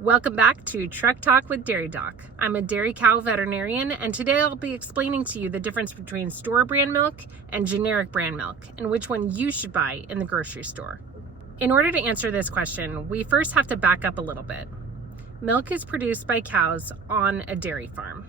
Welcome back to Truck Talk with Dairy Doc. I'm a dairy cow veterinarian, and today I'll be explaining to you the difference between store brand milk and generic brand milk and which one you should buy in the grocery store. In order to answer this question, we first have to back up a little bit. Milk is produced by cows on a dairy farm.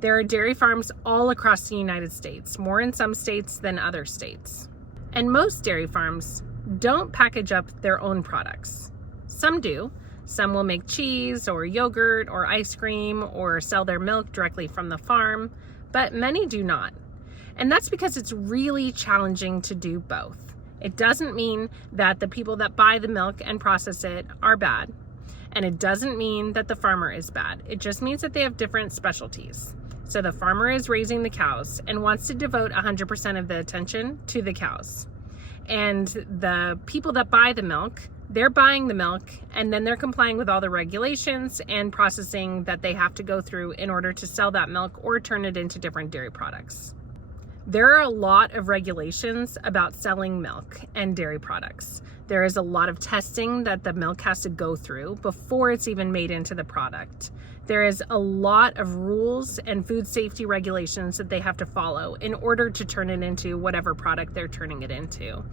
There are dairy farms all across the United States, more in some states than other states. And most dairy farms don't package up their own products. Some do. Some will make cheese or yogurt or ice cream or sell their milk directly from the farm, but many do not. And that's because it's really challenging to do both. It doesn't mean that the people that buy the milk and process it are bad, and it doesn't mean that the farmer is bad. It just means that they have different specialties. So the farmer is raising the cows and wants to devote 100% of the attention to the cows. And the people that buy the milk, they're buying the milk and then they're complying with all the regulations and processing that they have to go through in order to sell that milk or turn it into different dairy products. There are a lot of regulations about selling milk and dairy products. There is a lot of testing that the milk has to go through before it's even made into the product. There is a lot of rules and food safety regulations that they have to follow in order to turn it into whatever product they're turning it into.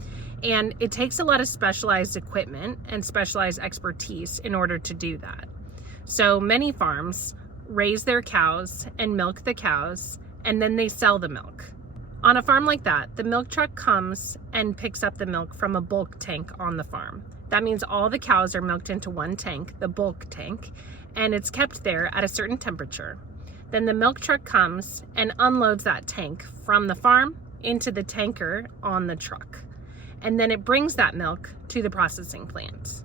And it takes a lot of specialized equipment and specialized expertise in order to do that. So many farms raise their cows and milk the cows, and then they sell the milk. On a farm like that, the milk truck comes and picks up the milk from a bulk tank on the farm. That means all the cows are milked into one tank, the bulk tank, and it's kept there at a certain temperature. Then the milk truck comes and unloads that tank from the farm into the tanker on the truck. And then it brings that milk to the processing plant.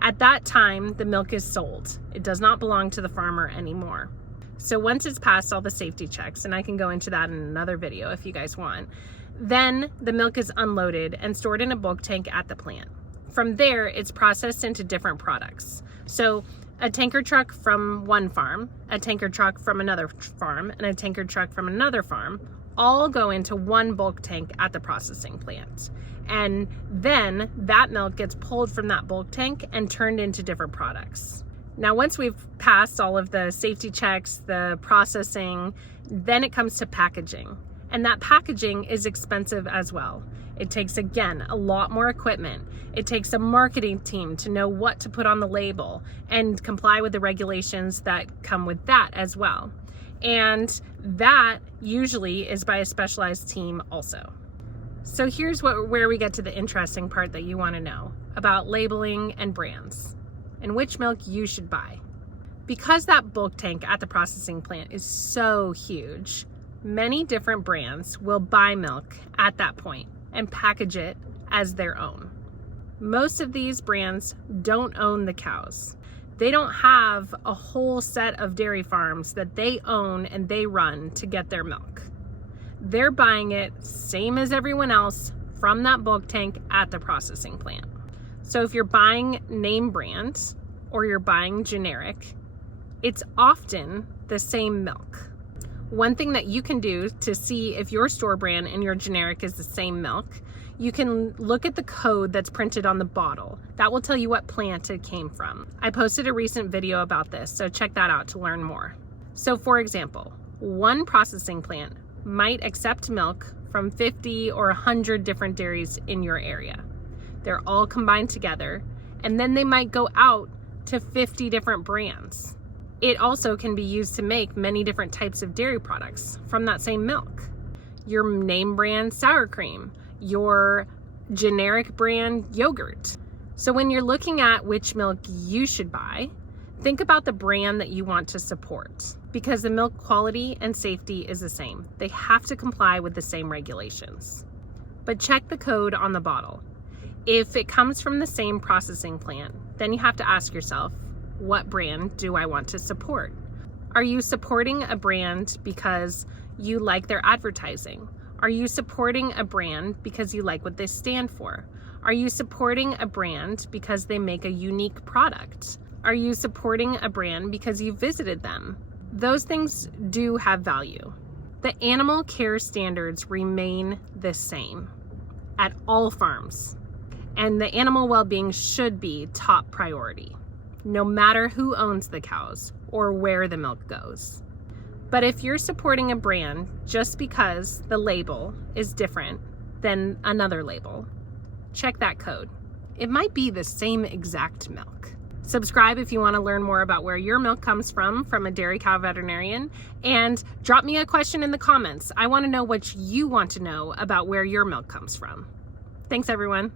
At that time, the milk is sold. It does not belong to the farmer anymore. So once it's passed all the safety checks, and I can go into that in another video if you guys want, then the milk is unloaded and stored in a bulk tank at the plant. From there, it's processed into different products. So a tanker truck from one farm, a tanker truck from another farm, and a tanker truck from another farm all go into one bulk tank at the processing plant. And then that milk gets pulled from that bulk tank and turned into different products. Now, once we've passed all of the safety checks, the processing, then it comes to packaging. And that packaging is expensive as well. It takes, again, a lot more equipment. It takes a marketing team to know what to put on the label and comply with the regulations that come with that as well. And that usually is by a specialized team also. So here's where we get to the interesting part that you want to know about labeling and brands and which milk you should buy. Because that bulk tank at the processing plant is so huge, many different brands will buy milk at that point and package it as their own. Most of these brands don't own the cows. They don't have a whole set of dairy farms that they own and they run to get their milk. They're buying it same as everyone else from that bulk tank at the processing plant. So if you're buying name brand or you're buying generic, it's often the same milk. One thing that you can do to see if your store brand and your generic is the same milk, you can look at the code that's printed on the bottle. That will tell you what plant it came from. I posted a recent video about this, so check that out to learn more. So for example, one processing plant might accept milk from 50 or 100 different dairies in your area. They're all combined together, and then they might go out to 50 different brands. It also can be used to make many different types of dairy products from that same milk. Your name brand sour cream, your generic brand yogurt. So when you're looking at which milk you should buy, think about the brand that you want to support, because the milk quality and safety is the same. They have to comply with the same regulations. But check the code on the bottle. If it comes from the same processing plant, then you have to ask yourself, what brand do I want to support? Are you supporting a brand because you like their advertising? Are you supporting a brand because you like what they stand for? Are you supporting a brand because they make a unique product? Are you supporting a brand because you visited them? Those things do have value. The animal care standards remain the same at all farms, and the animal well-being should be top priority. no matter who owns the cows or where the milk goes. But if you're supporting a brand just because the label is different than another label, check that code. It might be the same exact milk. Subscribe if you want to learn more about where your milk comes from a dairy cow veterinarian, and drop me a question in the comments. I want to know what you want to know about where your milk comes from. Thanks, everyone.